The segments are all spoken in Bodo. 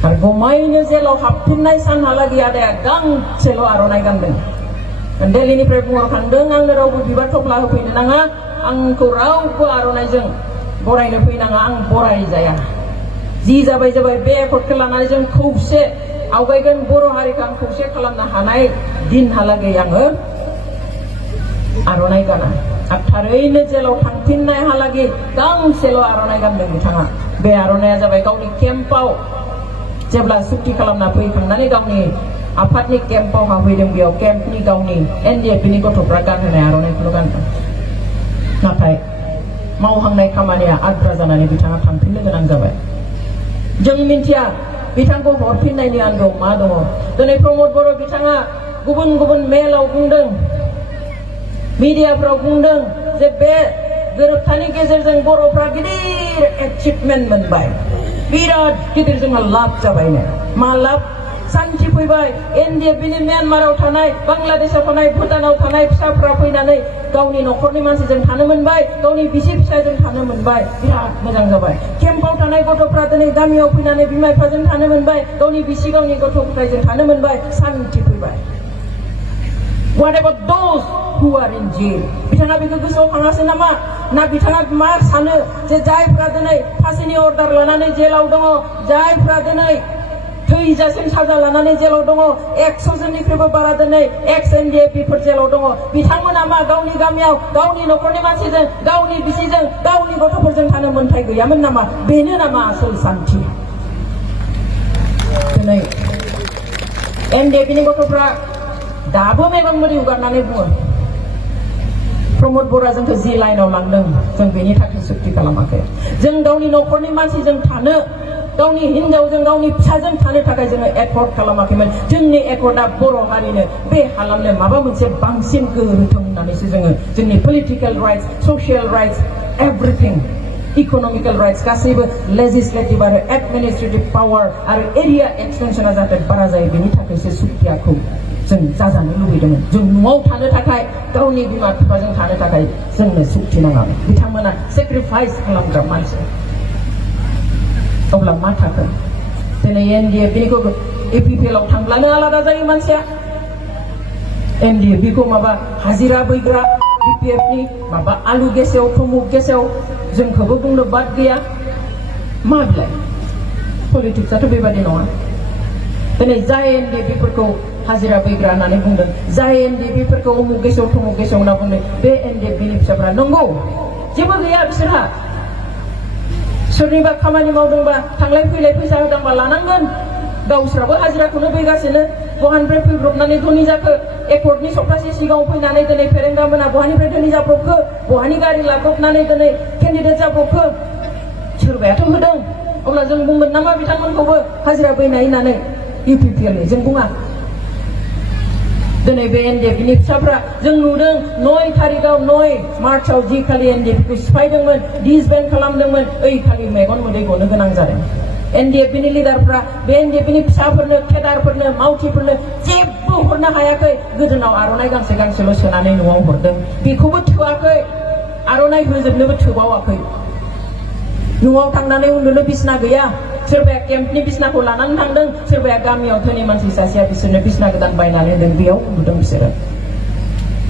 आरो गमायैनो जेलाव हाबफिननाय सानहालागै आदाया गांसेल' आर'नाइ गानदों। दिल्लीनिफ्राय बुंहर थांदों आंनो रावबो बिबार थफ्ला होफैनो नाङा, आंखौ रावबो आर'नाइजों बरायनो फैनाङा, आं बराय जाया। जि जाबाय जाबाय बे एकर्डखौ लानानै जों खौसे आवगायगोन, बर' हारिखौ आं खौसे खालामनो हानाय दिनहालागै आङो आर'नाइ गाना। आरो थारैनो जेलाव थांफिननायहालागै गांसेल' आर'नाइ गानदों बिथाङा। बे आर'नाइया जाबाय गावनि केम्पआव जेब्ला सुक्ति खालामना फैखांनानै गावनि आफादनि केम्पआव हाबहैदों, बेयाव केम्पनि गावनि एनडिएफबिनि गथ'फ्रा गानहोनाय आर'नाइखौल' गानदों। नाथाय मावहांनाय खामानिया आद्रा जानानै बिथाङा थांफिननो गोनां जाबाय। जों मिन्थिया बिथांखौ हरफिननायनि आन्दोआव मा दङ। दिनै प्रमद बर' बिथाङा गुबुन गुबुन मेलाव बुंदों, मिडियाफ्राव बुंदों जे बे गोरोबथानि गेजेरजों बर'फ्रा गिदिर एचिभमेन्ट मोनबाय, बिराद गिदिर जोंहा लाब जाबायनो। मा लाब? सान्थि फैबाय। एनडिएफबिनि म्यानमाराव थानाय, बांलादेशआव थानाय, भुटानाव थानाय फिसाफ्रा फैनानै गावनि न'खरनि मानसिजों थानो मोनबाय, गावनि बिसि फिसायजों थानो मोनबाय, बिराद मोजां जाबाय। केम्पआव थानाय गथ'फ्रा दिनै गामियाव फैनानै बिमा बिफाजों थानो मोनबाय, गावनि बिसि गावनि गथ' गथायजों थानो मोनबाय, सान्थि फैबाय। What about those who are in jail? बिथाङा बेखौ गोसोआव खाङासै नामा? ना बिथाङा मा सानो जे जायफ्रा दिनै फांसिनि अर्डार लानानै जेलाव दङ, जायफ्रा दिनै थैजासिम साजा लानानै जेलाव दङ, 100 जननिख्रुइबो बारा दिनै एक्स एनडिएफबिफोर जेलाव दङ, बिथांमोना मा गावनि गामियाव गावनि न'खरनि मानसिजों, गावनि बिसिजों, गावनि गथ'फोरजों थानो मोन्थाय गैयामोन नामा? बेनो नामा आसोल सान्थि? दिनै एनडिएफबिनि गथ'फ्रा दाबो मेगन मोदै हुगारनानै बुङो, प्रमद बर'आ जोंखौ जि लाइनाव लांदों जों बेनि थाखाय सुक्ति खालामाखै। जों गावनि न'खरनि मानसिजों थानो, गावनि हिनजावजों गावनि फिसाजों थानो थाखाय जोङो एकर्ड खालामाखैमोन। जोंनि एकर्डआ बर' हारिनो, बे हालामनो माबा मोनसे बांसिन गोहो होथों होननानैसो जोङो जोंनि political rights, social rights, everything, economical rights गासैबो लेजिस्लेटिभ आरो एडमिनिस्ट्रेटिभ पावार आरो एरिया एक्सटेनसना जाहाथे बारा जायो बेनि थाखायसो सुक्तियाखौ जों जाजानो लुबैदोंमोन। जों न'आव थानो थाखाय, गावनि बिमा बिफाजों थानो थाखाय जोंनो सुक्ति नाङामोन। बिथांमोना सेक्रिफाइस खालामग्रा मानसि। अब्ला मा थाखो? दिनै एनडिएफबिखौ एपिपिएलआव थांब्लानो आलादा जायो मानसिया। एनडिएफबिखौ माबा हाजिरा बैग्रा बिपिएफनि माबा आलु गेसेव थमुक गेसेव जोंखौबो बुंनो बाद गैया। मा बिलाय? पलिटिक्सआथ' बेबादि नङा। दिनै जाय एनडिएफबिफोरखौ हाजिरा बैग्रा होननानै बुंदों, जाय एनडिएफबिफोरखौ उमुक गेसेव थमुक गेसेव होनना बुंदों, बे एनडिएफबिनि फिसाफ्रा नंगौ जेबो गैया बिसोरहा। सोरनिबा खामानि मावदोंबा, थांलाय फैलाय फैसा होदोंबा लानांगोन। गावस्राबो हाजिराखौनो बैगासिनो। बहानिफ्राय फैब्रबनानै धोनि जाखो? एकर्डनि सप्तासे सिगाङाव फैनानै दिनै फेरेंगा मोना बहानिफ्राय धोनि जाब्रबखो? बहानि गारि लाब्रबनानै दिनै केन्डिडेट जाब्रबखो? सोरबायाथ' होदों। अब्ला जों बुंगोन नामा बिथांमोनखौबो हाजिरा बैनाय होननानै? इउपिपिएलनि जों बुङा। दिनै बे एनडिएफबिनि फिसाफ्रा जों नुदों 9 तारिखआव 9 मार्चआव जि खालि एनडिएफबिखौ सिफायदोंमोन, डिसबेन्ड खालामदोंमोन, ओइ खालि मेगन मोदै गनो गोनां जादों। एनडिएफबिनि लिडारफ्रा बे एनडिएफबिनि फिसाफोरनो, केडारफोरनो, मावथिफोरनो जेबो हरनो हायाखै। गोदोनाव आर'नाइ गांसे गांसेल' सोनानै न'आव हरदों। बेखौबो थोआखै, आर'नाइ होजोबनोबो थोबावाखै। न'आव थांनानै उन्दुनो बिसना गैया। सोरबाया केम्पनि बिसनाखौ लानानै थांदों, सोरबाया गामियाव धोनि मानसि सासेया बिसोरनो बिसना गोदान बायनानै होदों, बेयाव उन्दुदों बिसोरो।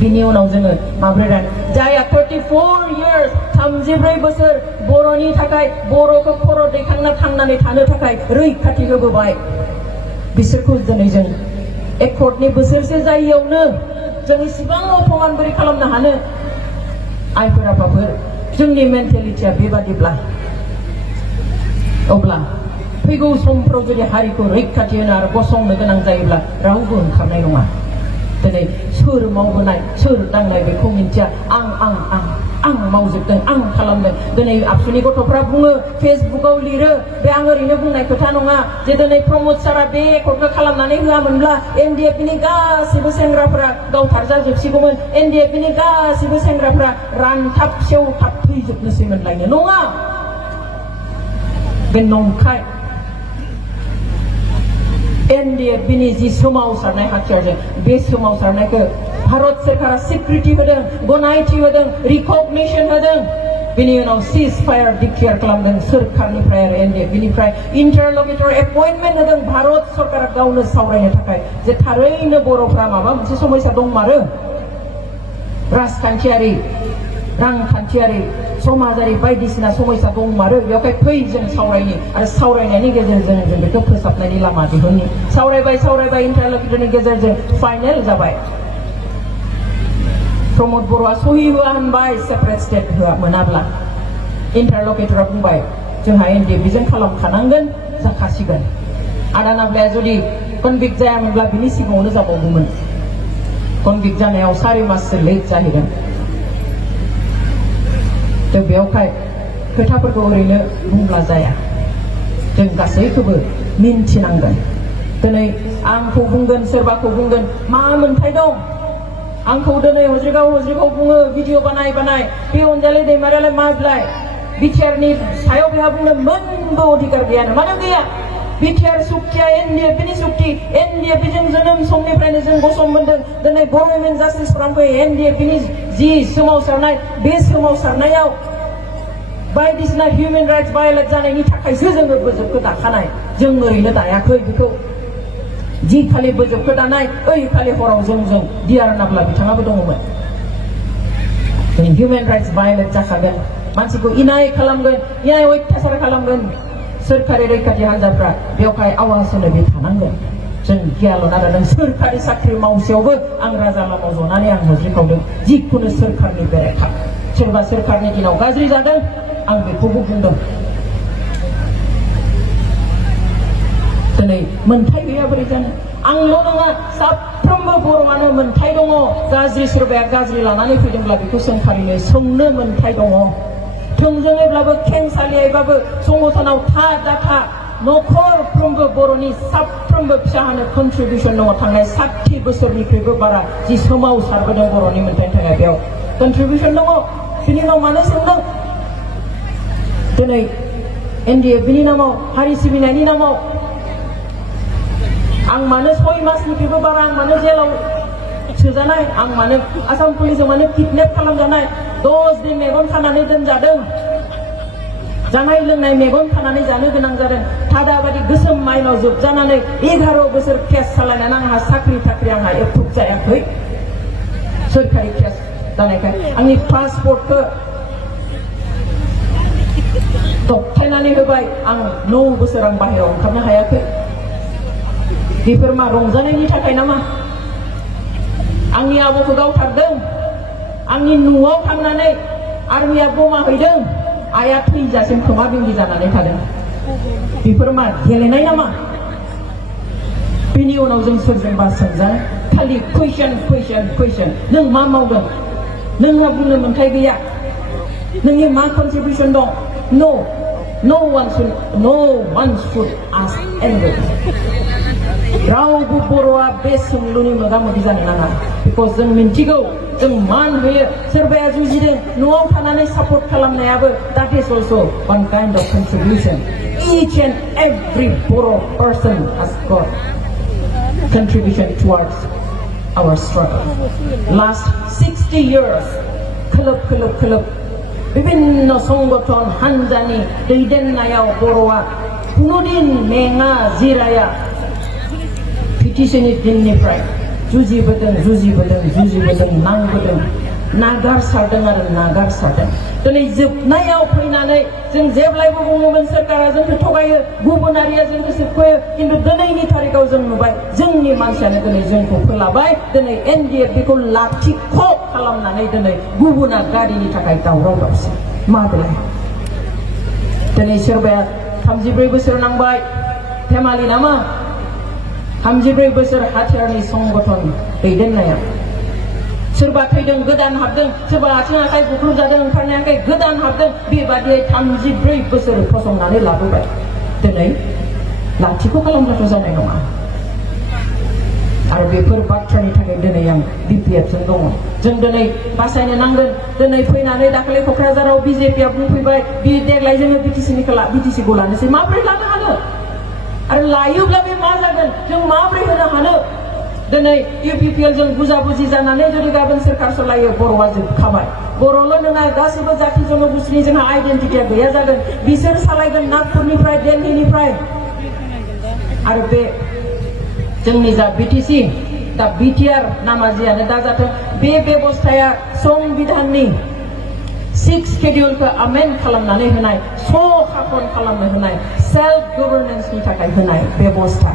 बिनि उनाव जोङो माब्रै रान जायहा 34 years 34 बोसोर बर'नि थाखाय, बर'खौ खर' दैखांना थांनानै थानो थाखाय रैखाथि होबोबाय, बिसोरखौ दिनै जों एकर्डनि बोसोरसे जायैयावनो जों इसिबां अपमान बोरै खालामनो हानो? आइफोर आफाफोर, जोंनि मेन्टेलिटिया बेबादिब्ला अब्ला फैगौ समफ्राव जुदि हारिखौ रैखाथि होनो आरो गसंनो गोनां जायोब्ला रावबो ओंखारनाय नङा। दिनै सोर मावबोनाय, सोर दांनाय बेखौ मिन्थिया। आं मावजोबदों, आं खालामदों। दिनै आबसुनि गथ'फ्रा बुङो, फेसबुकाव लिरो, बे आं ओरैनो बुंनाय खोथा नङा, जे दिनै प्रमद सारा बे एकर्डखौ खालामनानै होआमोनब्ला एनडिएफबिनि गासिबो सेंग्राफोरा गावथारजाजोबसिगौमोन, एनडिएफबिनि गासिबो सेंग्राफोरा रानथाब सेवथाब थैजोबनोसैमोनलायनो। नङा, बे नंखाय। एनडिएफबिनि जि सोमावसारनाय हाथियारजों, बे सोमावसारनायखौ भारत सरकारा स्वीकृति होदों, गनायथि होदों, रिकगनिशन होदों। बिनि उनाव सिज फायार डिक्लेयार खालामदों सोरखारनिफ्राय आरो एनडिएफ बिनिफ्राय इन्टारल'किटर एपइन्टमेन्ट होदों भारत सरकारा गावनो सावरायनो थाखाय जे थारैनो बर'फ्रा माबा मोनसे समस्या दंमारो राजखान्थियारि रांखान्थियारि समाजारि बायदिसिना समस्या दंमारो बेवहाय फै जों सावरायनि आरो सावरायनायनि गेजेरजों जों बेखौ फोसाबनायनि लामा दिहुननि सावरायबाय इन्टारल'किटरनि गेजेरजों फाइनेल जाबाय प्रमद बर'आ सहि होआ होनबाय सेपारेट स्टेट होआ मोनाब्ला इन्टारल'किटरा बुंबाय जोंहा एनडिएफ बिजों खालामखानांगोन जाखासिगोन आदा नाब्लाया जुदि कनभिक्ट जायामोनब्ला बिनि सिगाङावनो जाबावगौमोन कनभिक्ट जानायाव 4 माससो लेट जाहैगोन जों बेवहाय खोथाफोरखौ ओरैनो बुंब्ला जाया जों गासैखौबो मिन्थिनांगोन दिनै आंखौ बुंगोन सोरबाखौ बुंगोन मा मोन्थाय दं आंखौ दिनै हज्रिगाव बुङो भिडिअ बानाय बे अनजालि दैमारियालाय मा बिलाय बिटिआरनि सायाव बेहा बुंनो मोनबो अधिकार गैयानो मानो गैया बिटिआर सुक्तिया एनडिएफ बिनि सुक्ति एनडिएफ बिजों जोनोम समनिफ्रायनो जों गसं मोन्दों दिनै बर' वुमेन जास्टिस फरामखौ एनडिएफ बिनि जि सोमावसारनाय बे सोमावसारनायाव बायदिसिना हिउमेन राइट्स भायलेट जानायनि थाखायसो जोङो बोजबखौ दाखानाय जों ओरैनो दायाखै बेखौ जि खालि बोजबखौ दानाय ओइ खालि हराव जों डिआर नाब्ला बिथाङाबो दङमोन हिउमेन राइट्स भायलेट जाखागोन मानसिखौ इनाय खालामगोन इनाय अत्याचार खालामगोन सोरखारि रैखाथि हान्जाफ्रा बेवहाय आवाज होनो बे थानांगोन जों गियाल' नाजादों सोरखारि साख्रि मावसेयावबो आं राजा लामायाव जनानै आं हज्रिखावदों जिखुनु सोरखारनि बेरेखा सोरबा सोरखारनि दिनाव गाज्रि जादों आं बेखौबो बुंदों दिनै मोन्थाय गैया बोरै जानो आंल' नङा साफ्रोमबो बर'आनो मोन्थाय दङ गाज्रि सोरबाया गाज्रि लानानै फैदोंब्ला बेखौ सोंखारिनो सोंनो मोन्थाय दङ थोंजोङैब्लाबो खेंसालियायैबाबो संगठनाव था दाथा नखरफ्रोमबो बर'नि साफ्रोमबो फिसाहानो कन्ट्रिबिउसन दङ थांनाय 60 बोसोरनिख्रुइबो बारा जि सोमावसारबोदों बर'नि मोन्थायनि थाखाय बेयाव कन्ट्रिबिउसन दङ बिनि उनाव मानो सोंदों दिनै एनडिएफ बिनि नामाव हारि सिबिनायनि नामाव आं मानो 6 मासनिख्रुइबो बारा आं मानो जेलाव सोजानाय आं मानो आसाम पुलिसआव मानो किडनेप खालामजानाय 10 दिन मेगन खानानै दोनजादों जानाय लोंनाय मेगन खानानै जानो गोनां जादों थादाबादि गोसोम माइलाव जोबजानानै 11 बोसोर केस सालायनानै आंहा साख्रि आंहा एप्रुभ जायाखै सोरखारि केस जानायखाय आंनि पासपर्टखौ दबथायनानै होबाय आं 9 बोसोर आं बाहेरायाव ओंखारनो हायाखै बेफोर मा रंजानायनि थाखाय नामा आंनि आबौखौ गावथारदों आंनि न'आव थांनानै आर्मिया बमा हैदों आइया थैजासिम खोमा बिंगि जानानै थादों बेफोर मा गेलेनाय नामा बिनि उनाव जों सोरजोंबा सोंजानाय खालि कुइसन नों मा मावदों नोंहा बुंनो मोन्थाय गैया नोंनि मा कन्ट्रिबिउसन दं no one should ask anything रावबो बर'आ बे सोंलुनि मोगा मोगि जानो नाङा बिकज जों मिन्थिगौ जों मान होयो सोरबाया जुजिदों न'आव थानानै support खालामनायाबो that is also one kind of contribution each and every Boro person has got contribution towards our struggle last 60 years खोलोब বিভিন্ন সংগঠন হানজানি दैदेननायाव बर'आ कुनुदिन मेङा जिराया पिटिशननि दिननिफ्राय जुजिबोदों नांबोदों नागारसारदों दिनै जोबनायाव फैनानै जों जेब्लायबो बुङोमोन सोरखारा जोंखौ थगायो गुबुनारिया जोंखौ सोबख'यो खिन्थु दिनैनि थारिखआव जों नुबाय जोंनि मानसियानो दिनै जोंखौ फोलाबाय दिनै एनडिएफ बेखौ लाथिख' खालामनानै दिनै गुबुना गारिनि थाखाय दावराव दावसि मा बेलाय दिनै सोरबाया 34 बोसोर नांबाय धेमालि नामा 34 बोसोर हाथियारनि संगठन दैदेननाया सोरबा थैदों गोदान हाबदों सोरबा आथिं आखाइ बुख्रुबजादों ओंखारनो हायाखै गोदान हाबदों बेबादियै 34 बोसोर फसंनानै लाबोबाय दिनै लाथिख' खालामब्लाथ' जानाय नङा आरो बेफोर बाथ्रानि थाखाय दिनै आं बिपिएफजों दङ जों दिनै बासायनो नांगोन दिनै फैनानै दाखालि क'क्राझाराव बिजेपिआ बुंफैबाय बि देग्लाय जोङो बिटिसिखौ लानोसै माब्रै लानो हानो आरो लायोब्ला बे मा जागोन जों माब्रै होनो हानो दिनै UPPL जों बुजा-बुजि जानानै जुदि गाबोन सोरखार सलायो बर'आ जोबखाबाय बर'ल' नङा गासैबो जाथि जनगोष्ठीनि जोंहा आइडेन्टिटिया गैया जागोन बिसोर सालायगोन नागपुरनिफ्राय दिल्लीनिफ्राय आरो बे जोंनि जा BTC दा BTR नामा जियानो दा जाथों बे बेबस्थाया संबिधाननि 6 शेड्यूलखौ आमेन्ड खालामनानै होनाय स' खाखन खालामनो होनाय सेल्फ गभर्नेन्सनि थाखाय होनाय बेबस्था